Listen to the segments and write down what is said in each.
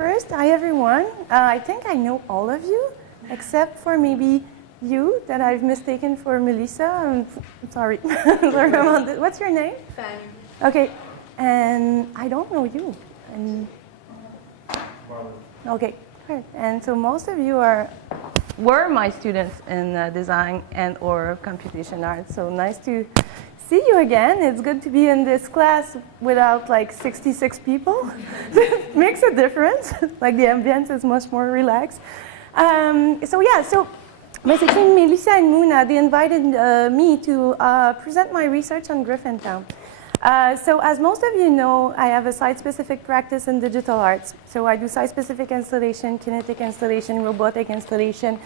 First, hi everyone. I think I know all of you, except for maybe you that I've mistaken for Melissa. I'm sorry. Sorry about this. What's your name? Fanny. Okay, and I don't know you. And okay, great. And so most of you were my students in design and or computation arts. So nice to see you again. It's good to be in this class without like 66 people. It makes a difference. Like the ambience is much more relaxed. So basically Melissa and Moana, they invited me to present my research on Griffintown. So as most of you know, I have a site-specific practice in digital arts. So I do site-specific installation, kinetic installation, robotic installation.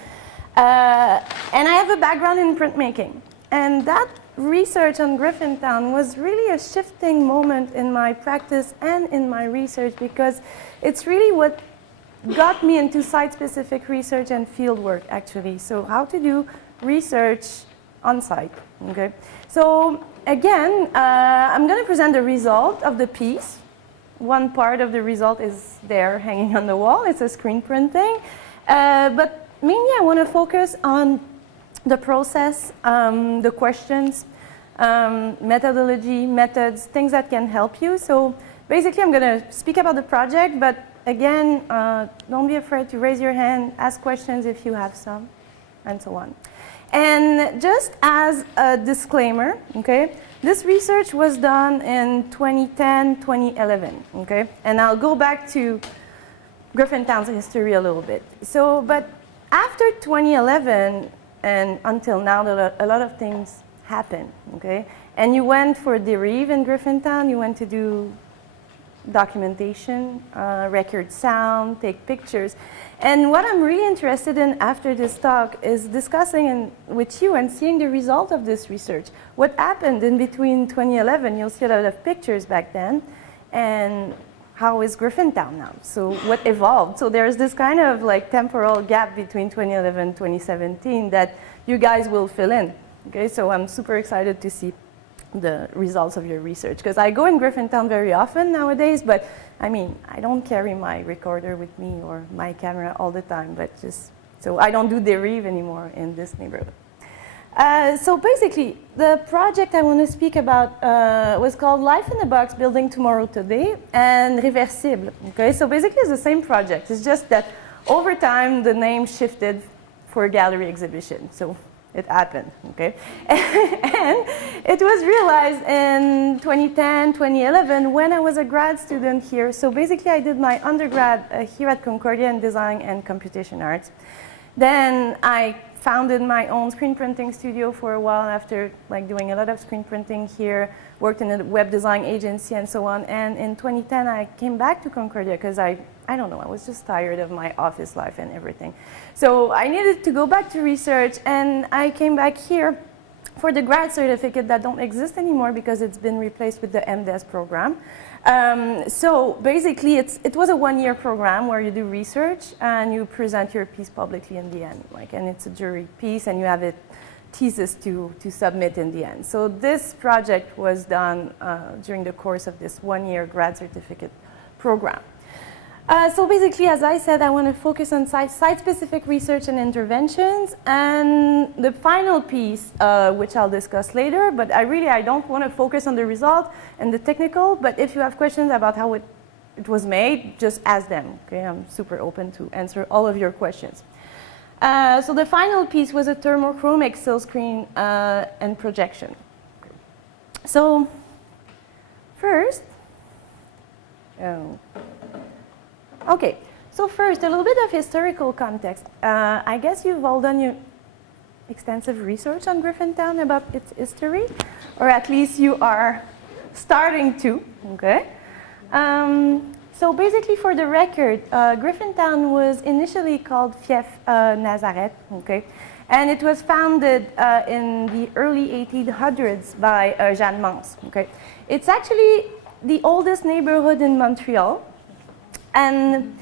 And I have a background in printmaking. And that research on Griffintown was really a shifting moment in my practice and in my research, because it's really what got me into site-specific research and field work, actually. So how to do research on site, okay? So again, I'm going to present the result of the piece. One part of the result is there hanging on the wall. It's a screen printing. But mainly I want to focus on the process, the questions, methodology, methods, things that can help you. So basically I'm going to speak about the project, but again, don't be afraid to raise your hand, ask questions if you have some, and so on. And just as a disclaimer, okay, this research was done in 2010, 2011, okay? And I'll go back to Griffintown's history a little bit. So, but after 2011 and until now, a lot of things happened, okay? And you went for derive in Griffintown, you went to do documentation, record sound, take pictures. And what I'm really interested in after this talk is discussing with you and seeing the result of this research. What happened in between 2011, you'll see a lot of pictures back then, and how is Griffintown now? So what evolved? So there's this kind of like temporal gap between 2011 and 2017 that you guys will fill in. Okay, so I'm super excited to see the results of your research, because I go in Griffintown very often nowadays, but I mean, I don't carry my recorder with me or my camera all the time, but just, so I don't do derive anymore in this neighborhood. So basically, the project I want to speak about was called Life in the Box, Building Tomorrow Today, and Reversible. Okay, so basically it's the same project, it's just that over time the name shifted for a gallery exhibition. So it happened, okay? And it was realized in 2010, 2011 when I was a grad student here. So basically I did my undergrad here at Concordia in Design and Computation Arts. Then I founded my own screen printing studio for a while after like doing a lot of screen printing here, worked in a web design agency and so on. And in 2010 I came back to Concordia because I don't know, I was just tired of my office life and everything. So I needed to go back to research, and I came back here for the grad certificate that don't exist anymore because it's been replaced with the MDes program. So basically it was a one-year program where you do research and you present your piece publicly in the end, and it's a jury piece and you have a thesis to submit in the end. So this project was done during the course of this one-year grad certificate program. So basically, as I said, I want to focus on site-specific research and interventions, and the final piece, which I'll discuss later, but I don't want to focus on the result and the technical, but if you have questions about how it was made, just ask them, okay? I'm super open to answer all of your questions. So the final piece was a thermochromic silkscreen and projection. So first, okay, so first, a little bit of historical context. I guess you've all done your extensive research on Griffintown about its history, or at least you are starting to, okay? So basically, for the record, Griffintown was initially called Fief Nazareth, okay? And it was founded in the early 1800s by Jeanne Mance, okay? It's actually the oldest neighborhood in Montreal. And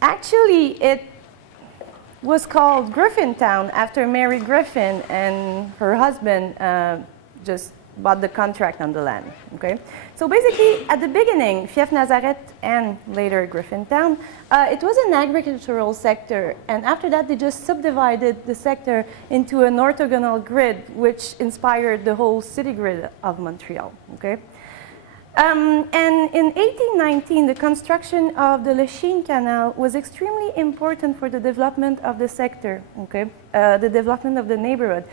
actually, it was called Griffintown after Mary Griffin and her husband just bought the contract on the land, okay? So basically, at the beginning, Fief Nazareth and later Griffintown, it was an agricultural sector, and after that, they just subdivided the sector into an orthogonal grid, which inspired the whole city grid of Montreal, okay? And in 1819, the construction of the Lachine Canal was extremely important for the development of the sector, okay? The development of the neighborhood.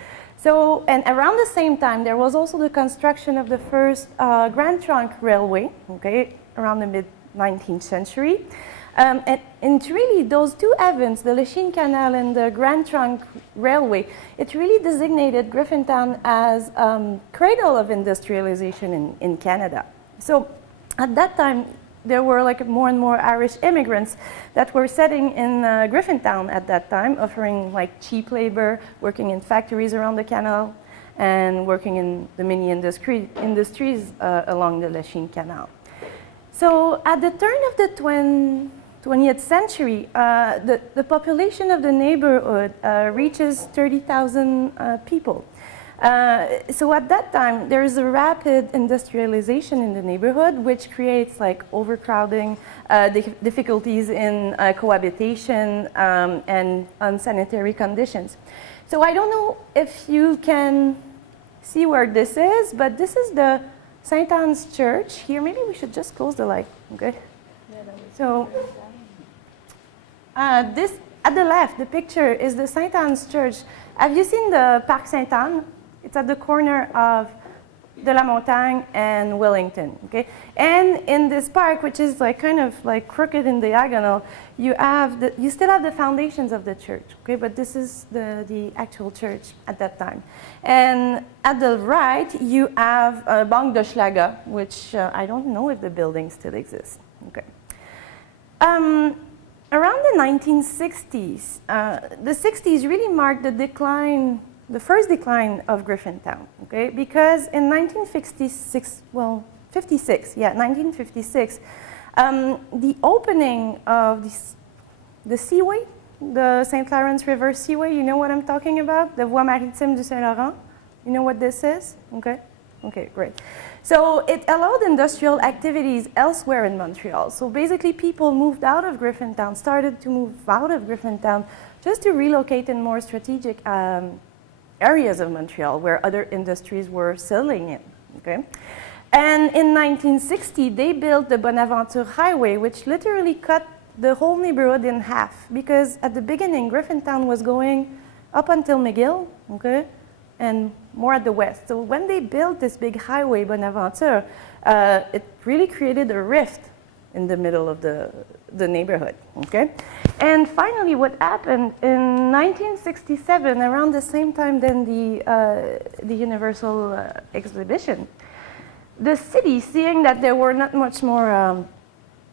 So, and around the same time, there was also the construction of the first Grand Trunk Railway, okay, around the mid-19th century. And really, those two events, the Lachine Canal and the Grand Trunk Railway, it really designated Griffintown as cradle of industrialization in Canada. So at that time, there were like more and more Irish immigrants that were settling in Griffintown at that time, offering like cheap labor, working in factories around the canal, and working in the mini industries along the Lachine Canal. So at the turn of the 20th century, the population of the neighborhood reaches 30,000 people. So at that time, there is a rapid industrialization in the neighborhood, which creates like overcrowding, difficulties in cohabitation, and unsanitary conditions. So I don't know if you can see where this is, but this is the St. Anne's Church. Here, maybe we should just close the light, okay? So this, at the left, the picture is the St. Anne's Church. Have you seen the Parc Sainte Anne? It's at the corner of De la Montagne and Willington, okay? And in this park, which is like kind of like crooked and diagonal, you still have the foundations of the church, okay? But this is the actual church at that time. And at the right, you have Banque de Schlaga, which I don't know if the building still exists, okay? Around the 1960s, the 60s really marked the decline, the first decline of Griffintown, okay? Because in 1956, the opening of the seaway, the St. Lawrence River Seaway, you know what I'm talking about? The Voie Maritime du Saint-Laurent? You know what this is? Okay, okay, great. So it allowed industrial activities elsewhere in Montreal. So basically people moved out of Griffintown, started to move out of Griffintown just to relocate in more strategic areas of Montreal where other industries were settling in, okay? And in 1960, they built the Bonaventure Highway, which literally cut the whole neighborhood in half, because at the beginning, Griffintown was going up until McGill, okay, and more at the west. So when they built this big highway, Bonaventure, it really created a rift in the middle of the neighborhood, okay? And finally, what happened in 1967, around the same time than the Universal Exhibition, the city, seeing that there were not much more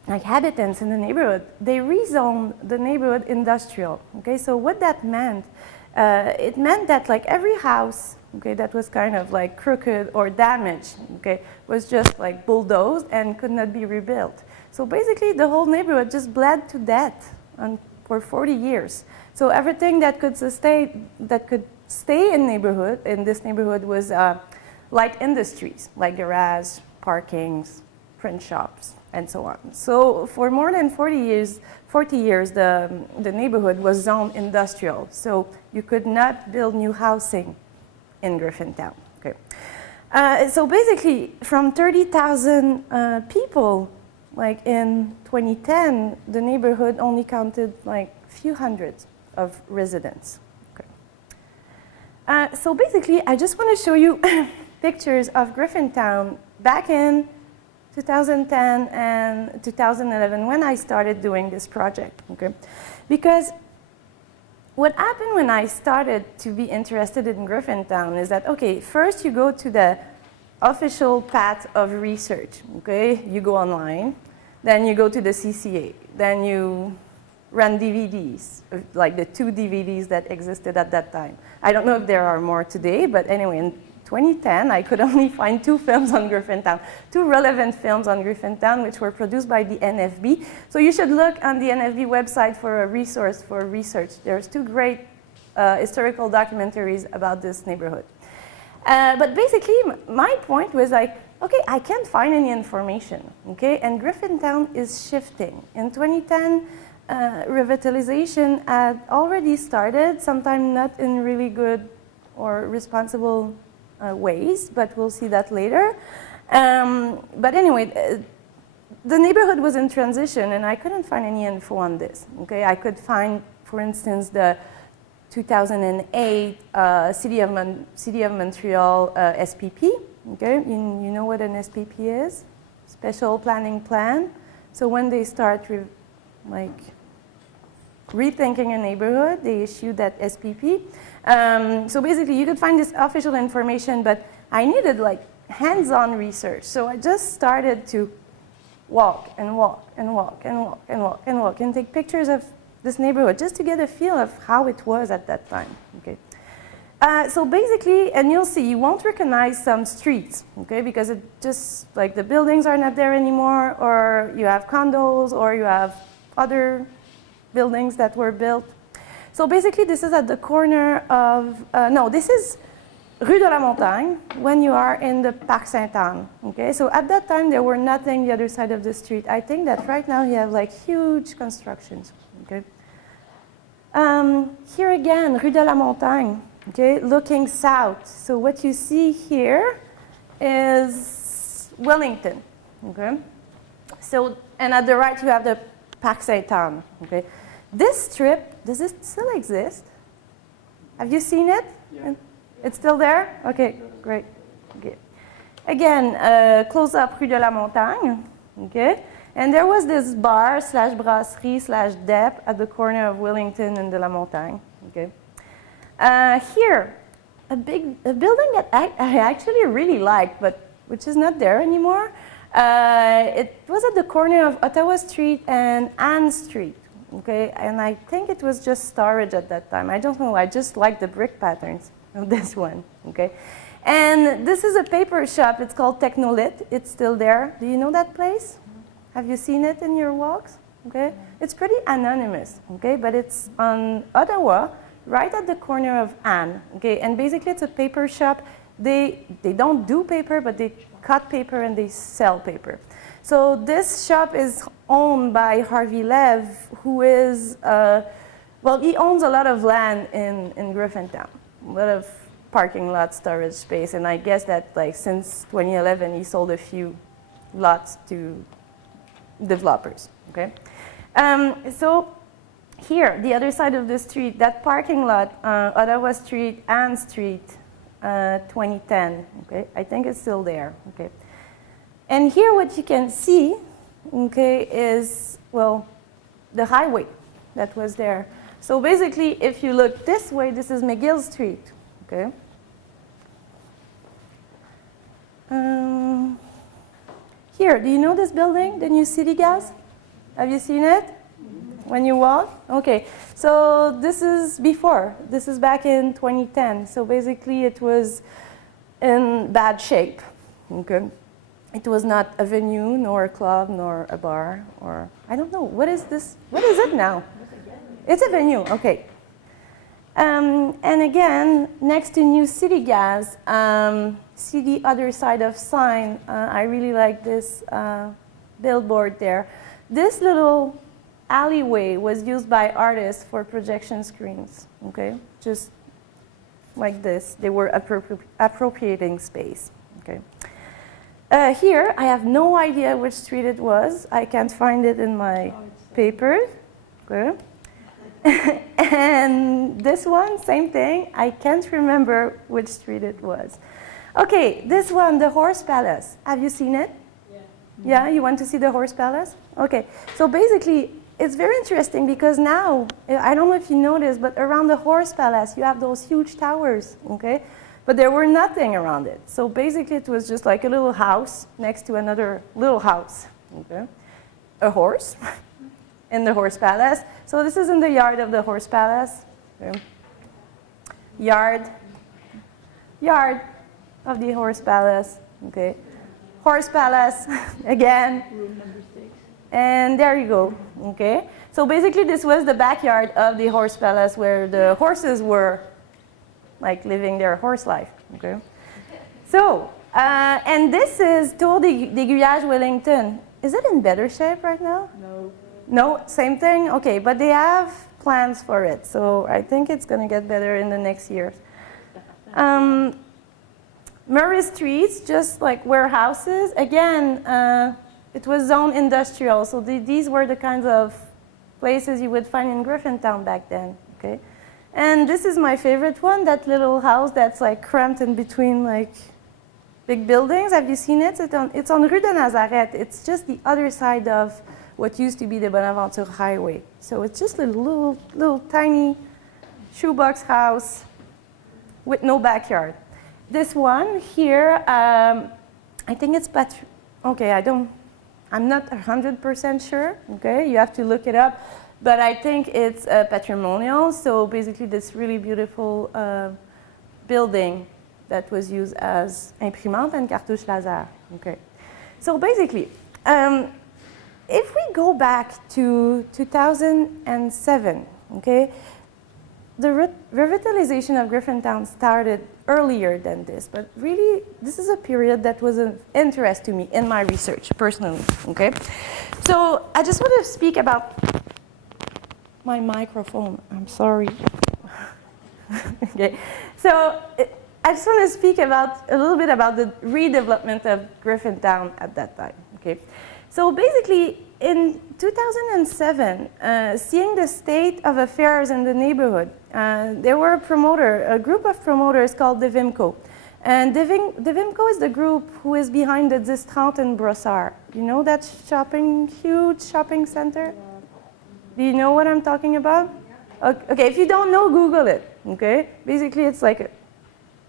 like habitants in the neighborhood, they rezoned the neighborhood industrial, okay? So what that meant, it meant that like every house, okay, that was kind of like crooked or damaged, okay, was just like bulldozed and could not be rebuilt. So basically, the whole neighborhood just bled to death for 40 years. So everything that could stay in this neighborhood was light industries, like garage, parkings, print shops, and so on. So for more than 40 years, the neighborhood was zoned industrial. So you could not build new housing in Griffintown. Okay. So basically, from 30,000 people, like in 2010, the neighborhood only counted like a few hundreds of residents. Okay. So basically, I just want to show you pictures of Griffintown back in 2010 and 2011 when I started doing this project. Okay. Because what happened when I started to be interested in Griffintown is that, okay, first you go to the official path of research, okay? You go online, then you go to the CCA, then you run DVDs, like the 2 DVDs that existed at that time. I don't know if there are more today, but anyway, in 2010, I could only find 2 films on Griffintown, 2 relevant films on Griffintown, which were produced by the NFB. So you should look on the NFB website for a resource for research. There's 2 great historical documentaries about this neighborhood. But basically, my point was like, okay, I can't find any information, okay? And Griffin Town is shifting. In 2010, revitalization had already started, sometimes not in really good or responsible ways, but we'll see that later. But anyway, the neighborhood was in transition, and I couldn't find any info on this, okay? I could find, for instance, the 2008 City of Montreal SPP. Okay, you know what an SPP is? Special Planning Plan. So when they start rethinking a neighborhood, they issue that SPP. So basically, you could find this official information, but I needed like hands-on research. So I just started to walk and walk and walk and walk and walk and walk and take pictures of this neighborhood just to get a feel of how it was at that time. Okay. So basically, and you'll see, you won't recognize some streets, okay, because it just, like, the buildings are not there anymore, or you have condos, or you have other buildings that were built. So basically, this is at the corner of, no, this is Rue de la Montagne, when you are in the Parc Sainte-Anne, okay? So at that time, there were nothing the other side of the street. I think that right now you have, like, huge constructions, okay? Here again, Rue de la Montagne. Okay, looking south. So what you see here is Willington. Okay, so and at the right you have the Parc Sainte-Anne. Okay, this strip, does it still exist? Have you seen it? Yeah. It's still there. Okay, great. Okay, again, close up Rue de la Montagne. Okay, and there was this bar / brasserie / dep at the corner of Willington and de la Montagne. Okay. Here, a building that I actually really liked, but which is not there anymore. It was at the corner of Ottawa Street and Ann Street, okay? And I think it was just storage at that time. I don't know, I just like the brick patterns of this one, okay? And this is a paper shop, it's called Technolit, it's still there. Do you know that place? Have you seen it in your walks? Okay, it's pretty anonymous, okay? But it's on Ottawa, right at the corner of Anne, okay? And basically it's a paper shop. They don't do paper, but they cut paper and they sell paper. So this shop is owned by Harvey Lev, who is, well, he owns a lot of land in Griffintown, a lot of parking lot storage space, and I guess that like since 2011 he sold a few lots to developers, okay? So here, the other side of the street, that parking lot, Ottawa Street, Ann Street, 2010, okay? I think it's still there, okay? And here what you can see, okay, is, well, the highway that was there. So basically, if you look this way, this is McGill Street, okay? Here, do you know this building, the new city gas? Have you seen it? When you walk? Okay, so this is before. This is back in 2010. So basically it was in bad shape, okay? It was not a venue, nor a club, nor a bar, or I don't know. What is this? What is it now? It's a venue, okay. And again, next to New City Gas, see the other side of sign. I really like this billboard there. This little alleyway was used by artists for projection screens, okay? Just like this. They were appropriating space, okay? Here, I have no idea which street it was. I can't find it in my papers, okay? And this one, same thing. I can't remember which street it was. Okay, this one, the Horse Palace. Have you seen it? Yeah. Yeah, you want to see the Horse Palace? Okay, so basically, it's very interesting because now, I don't know if you noticed, but around the Horse Palace, you have those huge towers, okay? But there were nothing around it. So basically, it was just like a little house next to another little house, okay? A horse in the Horse Palace. So this is in the yard of the Horse Palace. Okay? Yard of the Horse Palace, okay? Horse Palace, again. Room number 6. And there you go, okay? So basically this was the backyard of the Horse Palace where the horses were like living their horse life, okay? So, and this is Tour d'Aiguillage Willington. Is it in better shape right now? No. No, same thing? Okay, but they have plans for it, so I think it's going to get better in the next years. Murray Streets, just like warehouses. Again, it was zoned industrial, so these were the kinds of places you would find in Griffintown back then, okay? And this is my favorite one, that little house that's like cramped in between like big buildings. Have you seen it? It's on Rue de Nazareth. It's just the other side of what used to be the Bonaventure Highway. So it's just a little tiny shoebox house with no backyard. This one here, I think it's okay, I'm not 100% sure, okay? You have to look it up, but I think it's patrimonial. So basically this really beautiful building that was used as imprimante and cartouche laser, okay? So basically, if we go back to 2007, okay, the revitalization of Griffintown started earlier than this, but really this is a period that was of interest to me in my research personally, okay? So I just want to speak about my microphone, I'm sorry. Okay, so I just want to speak about a little bit about the redevelopment of Griffintown at that time, okay? So basically, in 2007, seeing the state of affairs in the neighborhood, there were a group of promoters called Devimco. And Devimco is the group who is behind the DART498 in Brossard. You know that huge shopping center? Do you know what I'm talking about? Okay, if you don't know, Google it, okay? Basically, it's like a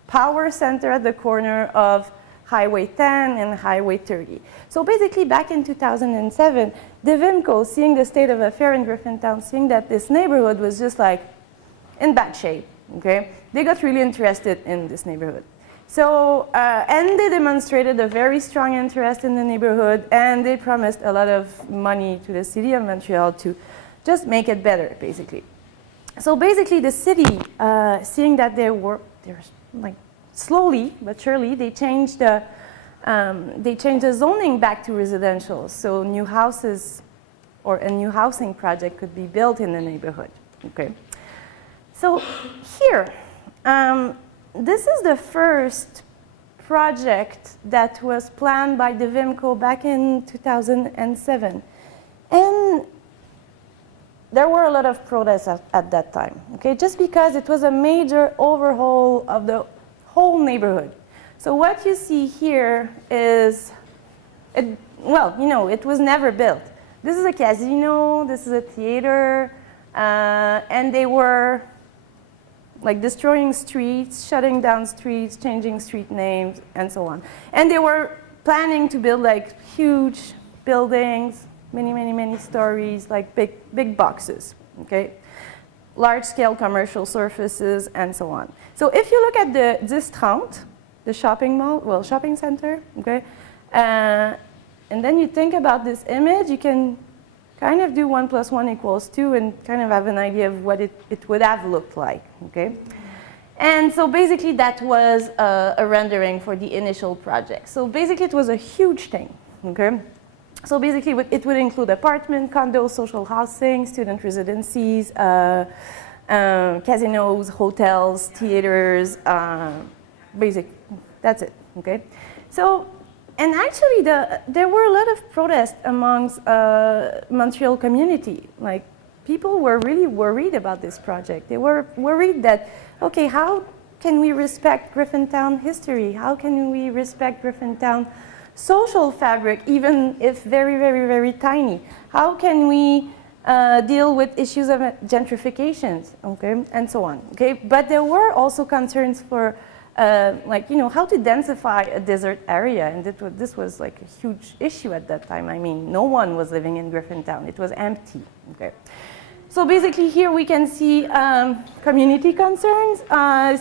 power center at the corner of Highway 10 and Highway 30. So basically, back in 2007, Devimco, seeing the state of affairs in Griffintown, seeing that this neighborhood was just like in bad shape, okay? They got really interested in this neighborhood. So, and they demonstrated a very strong interest in the neighborhood, and they promised a lot of money to the city of Montreal to just make it better, basically. So basically, the city, seeing that there's like slowly but surely, they changed the zoning back to residential, so new houses or a new housing project could be built in the neighborhood. Okay. So here, this is the first project that was planned by Devimco back in 2007, and there were a lot of protests at that time. Okay, just because it was a major overhaul of the whole neighborhood. So what you see here is, well, you know, it was never built. This is a casino, this is a theater, and they were like destroying streets, shutting down streets, changing street names, and so on. And they were planning to build like huge buildings, many stories, like big boxes, okay? Large-scale commercial surfaces, and so on. So if you look at the DART498, the shopping center, okay, and then you think about this image, you can kind of do 1 + 1 = 2 and kind of have an idea of what it would have looked like, okay? And so basically that was a rendering for the initial project. So basically it was a huge thing, okay? So basically it would include apartment, condos, social housing, student residencies, casinos, hotels, theaters, that's it, okay? So, and actually there were a lot of protests amongst Montreal community. Like, people were really worried about this project. They were worried that, okay, how can we respect Griffintown history? How can we respect Griffintown social fabric, even if very tiny? How can we deal with issues of gentrifications, okay, and so on, okay? But there were also concerns for, like, you know, how to densify a desert area, and this was like a huge issue at that time. I mean, no one was living in Griffintown. It was empty, okay? So basically here we can see community concerns.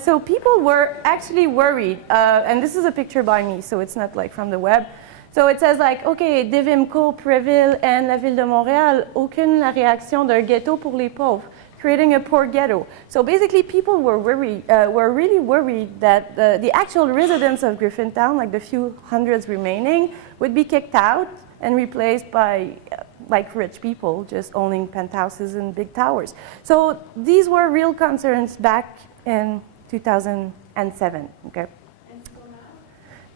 So people were actually worried, and this is a picture by me, so it's not like from the web. So it says like, okay, Devimco, Préville, and la ville de Montréal, aucune la réaction d'un ghetto pour les pauvres. creating a poor ghetto. So basically, people were really worried that the actual residents of Griffintown, like the few hundreds remaining, would be kicked out and replaced by like rich people just owning penthouses and big towers. So these were real concerns back in 2007. Okay. And still now?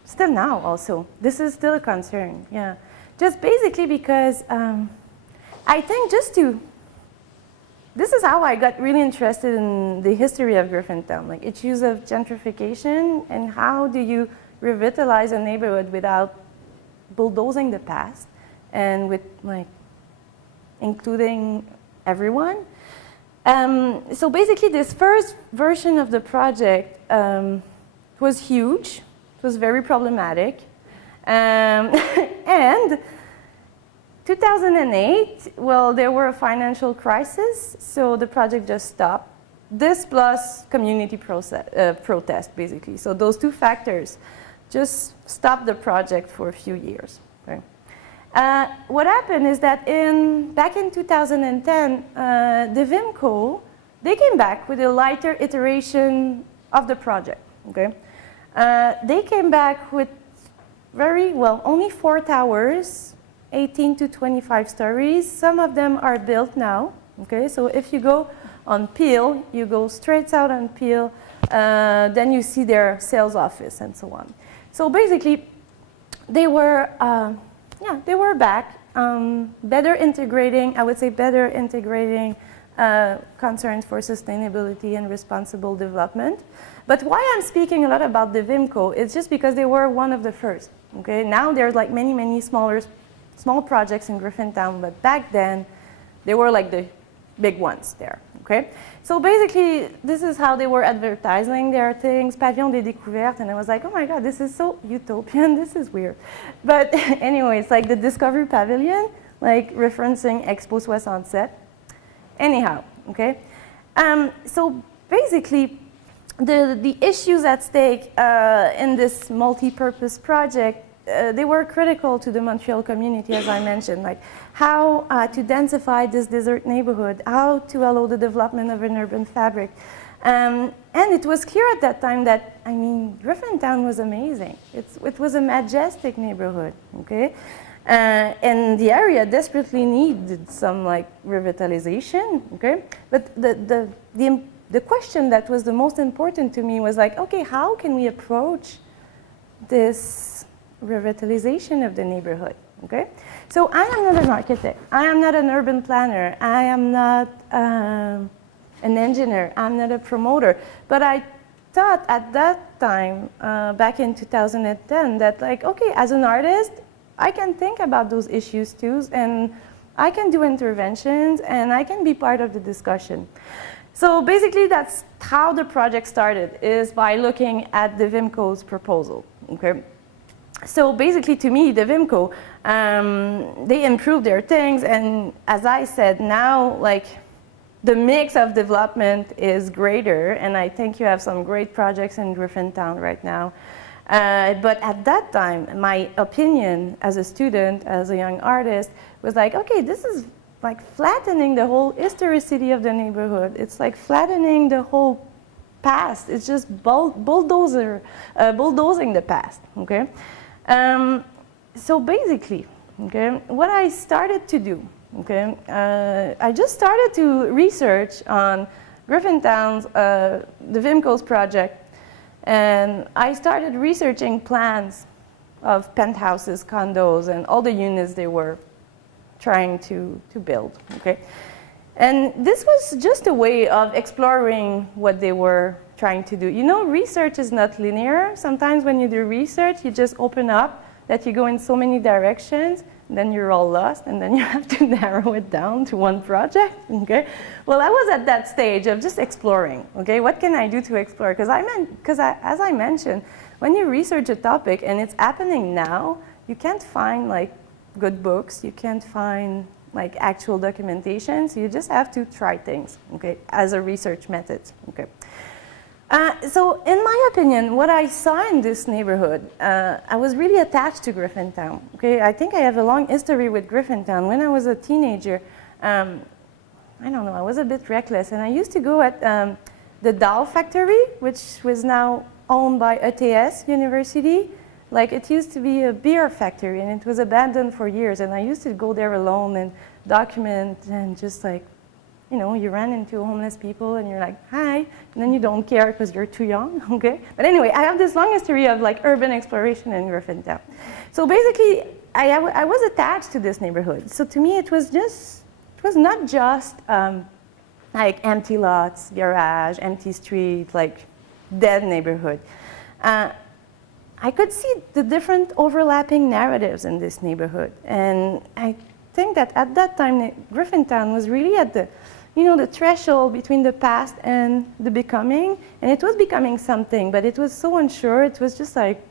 Still now, also, this is still a concern. Yeah, just basically because I think this is how I got really interested in the history of Griffintown, like issues of gentrification and how do you revitalize a neighborhood without bulldozing the past and with like including everyone. So basically this first version of the project was huge, it was very problematic, and 2008, well, there were a financial crisis, so the project just stopped. This plus community protest, basically. So those two factors just stopped the project for a few years. Okay? What happened is that back in 2010, the Vimco, they came back with a lighter iteration of the project. Okay? They came back with only 4 towers, 18 to 25 stories. Some of them are built now. Okay, so if you go on Peel, you go straight south on Peel, then you see their sales office and so on. So basically, they were back, better integrating concerns for sustainability and responsible development. But why I'm speaking a lot about the Vimco is just because they were one of the first. Okay, now there's like many small projects in Griffintown, but back then, they were like the big ones there, okay? So basically, this is how they were advertising their things, Pavillon des Découvertes, and I was like, oh my God, this is so utopian, this is weird. But anyway, it's like the Discovery Pavilion, like referencing Expo 67. Anyhow, okay? So basically, the issues at stake in this multi-purpose project, they were critical to the Montreal community, as I mentioned, like how to densify this desert neighborhood, how to allow the development of an urban fabric. And it was clear at that time that, I mean, Griffintown was amazing. It was a majestic neighborhood, okay? And the area desperately needed some like revitalization, okay? But the question that was the most important to me was like, okay, how can we approach this revitalization of the neighborhood, okay? So I am not an architect, I am not an urban planner, I am not an engineer, I'm not a promoter, but I thought at that time, back in 2010, that like, okay, as an artist, I can think about those issues too, and I can do interventions, and I can be part of the discussion. So basically, that's how the project started, is by looking at the Vimco's proposal, okay? So basically, to me, the Vimco, they improved their things, and as I said, now like the mix of development is greater, and I think you have some great projects in Griffintown right now. But at that time, my opinion as a student, as a young artist, was like, okay, this is like flattening the whole historicity of the neighborhood. It's like flattening the whole past. It's just bulldozing the past, okay? So basically, okay, what I started to do, okay, I just started to research on Griffintown's, the Vimco's project, and I started researching plans of penthouses, condos, and all the units they were trying to build, okay? And this was just a way of exploring what they were trying to do. You know, research is not linear. Sometimes when you do research, you just open up that you go in so many directions, and then you're all lost, and then you have to narrow it down to one project, okay? Well, I was at that stage of just exploring, okay? What can I do to explore? Because as I mentioned, when you research a topic and it's happening now, you can't find like good books, you can't find like actual documentation, so you just have to try things, okay, as a research method, okay. So in my opinion, what I saw in this neighborhood, I was really attached to Griffintown, okay. I think I have a long history with Griffintown. When I was a teenager, I don't know, I was a bit reckless. And I used to go at the doll factory, which was now owned by ETS University. Like, it used to be a beer factory, and it was abandoned for years. And I used to go there alone and document and just like, you know, you run into homeless people and you're like, hi, and then you don't care because you're too young, okay? But anyway, I have this long history of like urban exploration in Griffin Town. So basically, I was attached to this neighborhood. So to me, it was not just like empty lots, garage, empty street, like dead neighborhood. I could see the different overlapping narratives in this neighborhood. And I think that at that time, Griffin Town was really at the, you know, the threshold between the past and the becoming. And it was becoming something, but it was so unsure. It was just like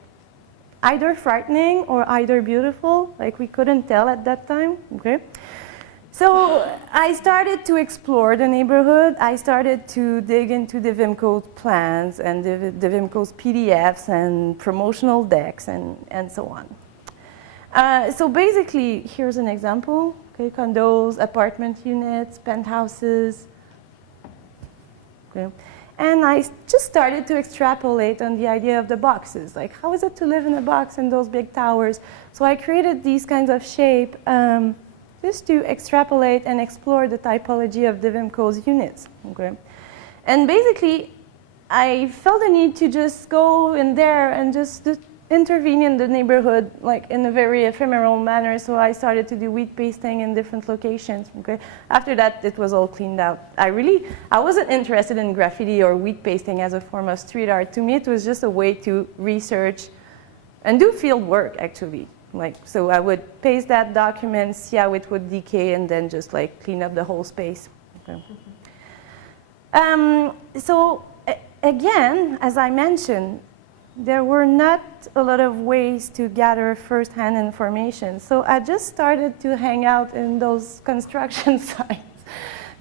either frightening or either beautiful. Like, we couldn't tell at that time, okay? So I started to explore the neighborhood. I started to dig into the Vimco's plans and the Vimco's PDFs and promotional decks and so on. So basically, here's an example. Okay, condos, apartment units, penthouses. Okay. And I just started to extrapolate on the idea of the boxes. Like, how is it to live in a box in those big towers? So I created these kinds of shape just to extrapolate and explore the typology of the Vimco's units. Okay. And basically, I felt the need to just go in there and just intervene in the neighborhood, like in a very ephemeral manner. So I started to do wheat pasting in different locations. Okay. After that, it was all cleaned out. I wasn't interested in graffiti or wheat pasting as a form of street art. To me, it was just a way to research and do field work, actually. Like, so I would paste that document, see how it would decay, and then just like clean up the whole space. Okay. So again, as I mentioned, there were not a lot of ways to gather first-hand information. So I just started to hang out in those construction sites.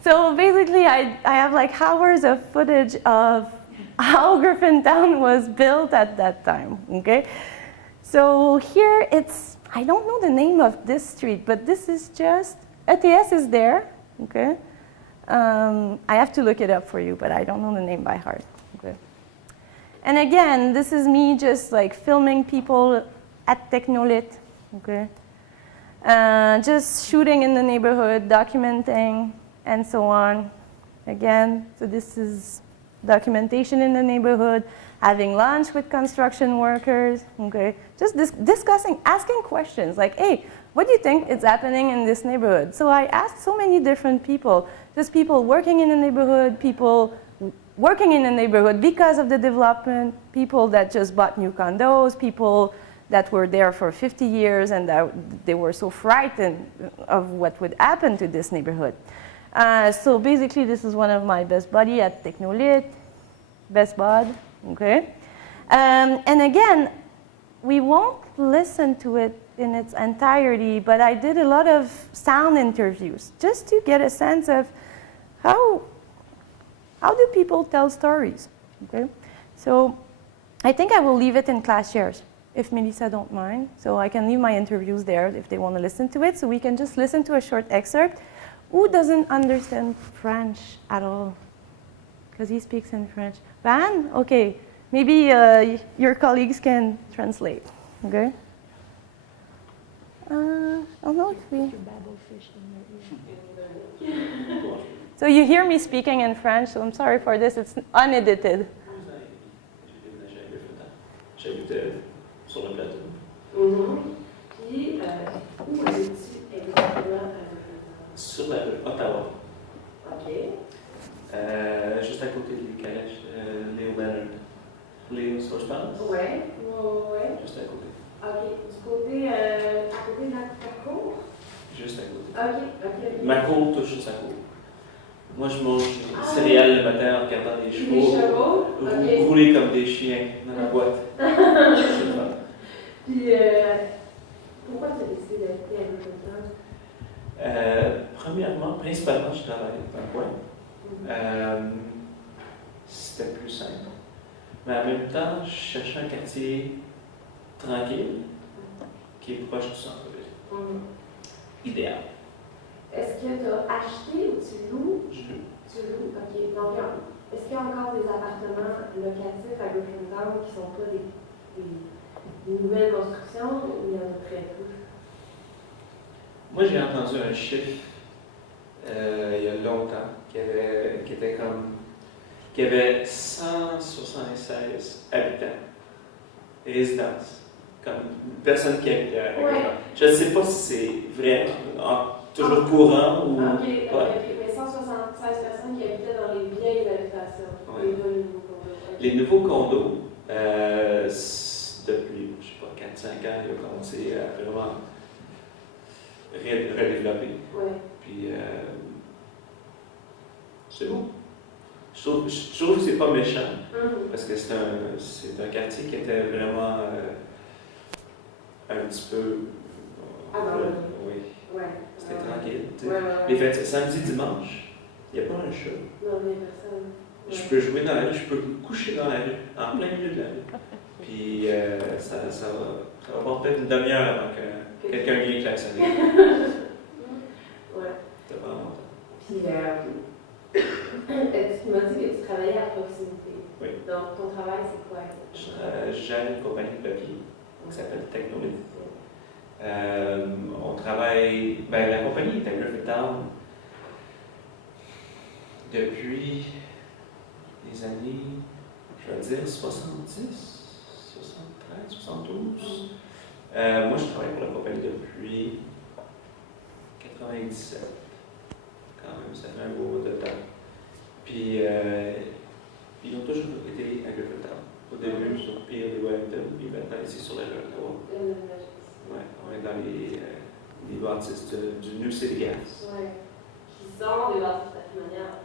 So basically, I have like hours of footage of how Griffin Town was built at that time, okay? So here I don't know the name of this street, but this is just, ETS is there, okay? I have to look it up for you, but I don't know the name by heart. Okay. And again, this is me just like filming people at Technolit, okay? Just shooting in the neighborhood, documenting, and so on. Again, so this is documentation in the neighborhood, having lunch with construction workers, okay? Just discussing, asking questions like, hey, what do you think is happening in this neighborhood? So I asked so many different people, just people working in the neighborhood, people working in the neighborhood because of the development, people that just bought new condos, people that were there for 50 years and that they were so frightened of what would happen to this neighborhood. So basically, this is one of my best buddies at Technolit, best bud, okay? And again, we won't listen to it in its entirety, but I did a lot of sound interviews just to get a sense of how do people tell stories, okay? So I think I will leave it in class shares, if Melissa don't mind. So I can leave my interviews there if they want to listen to it. So we can just listen to a short excerpt. Who doesn't understand French at all? Because he speaks in French. Van? Okay. Maybe your colleagues can translate. Okay? I don't know if we... So you hear me speaking in French, so I'm sorry for this. It's unedited. J'habitais sur le plateau. Puis, où es-tu exactement? Sur la rue Ottawa. OK. Juste à côté du calèche Léo Ballard. Léo, c'est quoi je pense? Oui, oui. Juste à côté. OK. Du côté, à côté de la cour? Juste à côté. OK. Ma cour touche juste à côté. Moi, je mange des céréales le matin en regardant des chevaux. Rouler comme des chiens dans la boîte. C'est le fun. Puis, pourquoi tu as décidé d'habiter à Griffintown? Premièrement, principalement, je travaillais dans le coin. C'était plus simple. Mais en même temps, je cherchais un quartier tranquille qui est proche du centre-ville. Idéal. Est-ce que tu as acheté ou tu loues? Je loue. Tu loues, ok. Donc, est-ce qu'il y a encore des appartements locatifs à Griffin Town qui ne sont pas des nouvelles constructions ou il y en a très peu? Moi, j'ai entendu un chiffre il y a longtemps qui avait 176 habitants, résidences, comme personnes qui habitent à Griffin Town. Je ne sais pas si c'est vrai, toujours courant ou. Ok, mais 176 personnes qui habitaient dans les vieilles habitations, Ouais. les nouveaux condos. Les nouveaux condos, depuis, je sais pas, 4-5 ans, ils ont commencé à vraiment redévelopper. Ouais. Puis, c'est bon. Je trouve que c'est pas méchant, parce que c'est un quartier qui était vraiment un petit peu. Oui, Ouais. c'était tranquille. Tu sais. Ouais. Les fêtes, samedi, dimanche, il n'y a pas un chat. Non, mais personne. Je peux jouer dans la rue, je peux me coucher dans la rue, en plein milieu de la rue. Puis ça va prendre peut-être une demi-heure avant que quelqu'un vienne klaxonner. Ouais. Ça prend longtemps. Puis, tu m'as dit que tu travaillais à proximité. Oui. Donc, ton travail, c'est quoi? Je gère une compagnie de papier qui s'appelle Technolist. On travaille. Ben, la compagnie est à Griffin Town depuis les années, je vais dire, 70, 73, 72. Moi, je travaille pour la compagnie depuis 97. Quand même, ça fait un beau bout de temps. Puis, ils ont toujours été à Griffin Town. Au début, sur le pire de Willington, puis maintenant ici sur la rue 3. Ouais, on est dans les bâtisses du New City Gas. Ouais. Qui sont des bâtisses patrimoniales.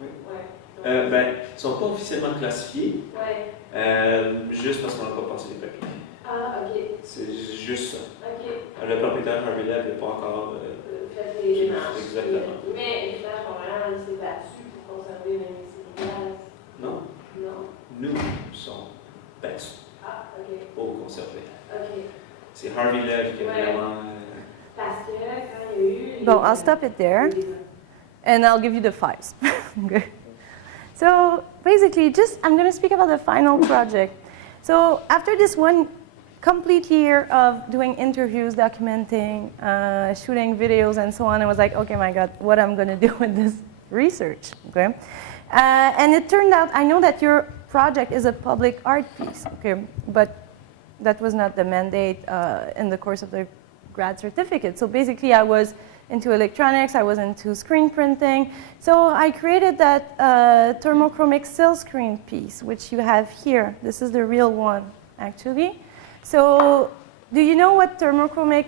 Oui. Ouais. Ben, ils ne sont pas officiellement classifiés, Ouais. juste parce qu'on n'a pas passé les papiers. Ah, ok. C'est juste ça. Ok. Le propriétaire Harvey Lab n'est pas encore. Faites les démarches. Exactement. Mais l'État Montréal s'est battu pour conserver même les gaz. Non, Non. nous sommes battus Ah, ok. pour conserver. Ok. C'est Harvey Lab qui a Ouais. vraiment. Parce que quand il y a eu. Bon, I'll stop it there. And I'll give you the fives. Okay. So basically, I'm going to speak about the final project. So after this one complete year of doing interviews, documenting, shooting videos, and so on, I was like, okay, my God, what I'm going to do with this research, okay? And it turned out, I know that your project is a public art piece, okay, but that was not the mandate in the course of the grad certificate. So basically, I was into electronics, I was into screen printing. So I created that thermochromic silkscreen piece, which you have here. This is the real one, actually. So do you know what thermochromic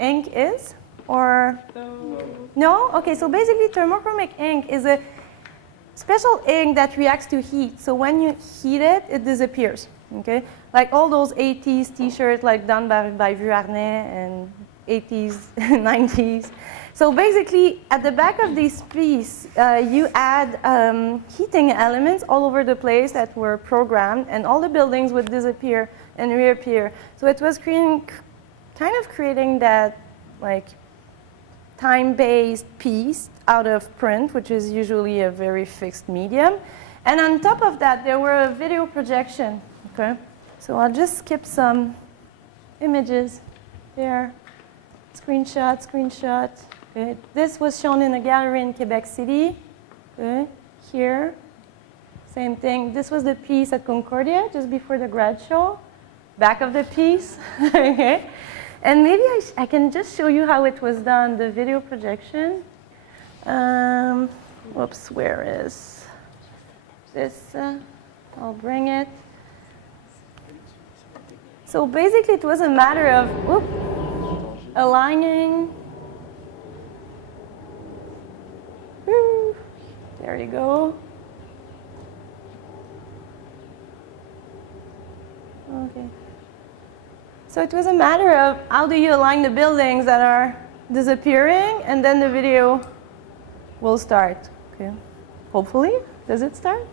ink is? Or no? Okay, so basically thermochromic ink is a special ink that reacts to heat. So when you heat it, it disappears, okay? Like all those 80s t-shirts like done by Vuarnet and 80s, 90s. So basically, at the back of this piece, you add heating elements all over the place that were programmed, and all the buildings would disappear and reappear. So it was kind of creating that like time-based piece out of print, which is usually a very fixed medium. And on top of that, there were a video projection. Okay, so I'll just skip some images there. Screenshot. Okay. This was shown in a gallery in Quebec City. Okay. Here, same thing. This was the piece at Concordia just before the grad show. Back of the piece. Okay. And maybe I can just show you how it was done, the video projection. Whoops, where is this? I'll bring it. So basically, it was a matter of aligning. There you go. Okay. So it was a matter of how do you align the buildings that are disappearing, and then the video will start. Okay. Hopefully, does it start?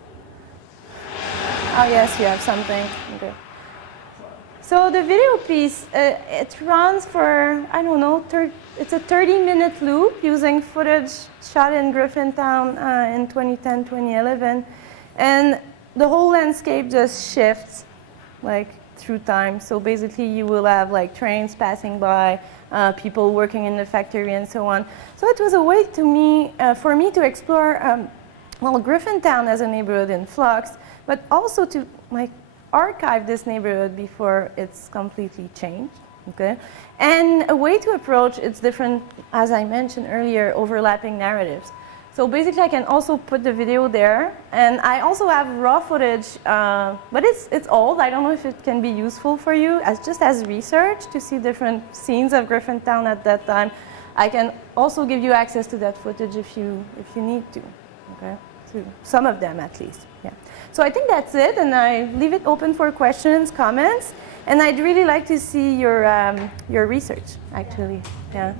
Oh yes, you have something. Okay. So the video piece, it runs for, I don't know, it's a 30-minute loop using footage shot in Griffintown in 2010, 2011. And the whole landscape just shifts like through time. So basically you will have like trains passing by, people working in the factory and so on. So it was a way to me, for me to explore, well, Griffintown as a neighborhood in flux, but also to like archive this neighborhood before it's completely changed, okay? And a way to approach its different, as I mentioned earlier, overlapping narratives. So basically I can also put the video there, and I also have raw footage, but it's old. I don't know if it can be useful for you just as research to see different scenes of Griffintown at that time. I can also give you access to that footage if you need to, okay? To some of them at least, yeah. So I think that's it, and I leave it open for questions, comments, and I'd really like to see your research, actually, yeah.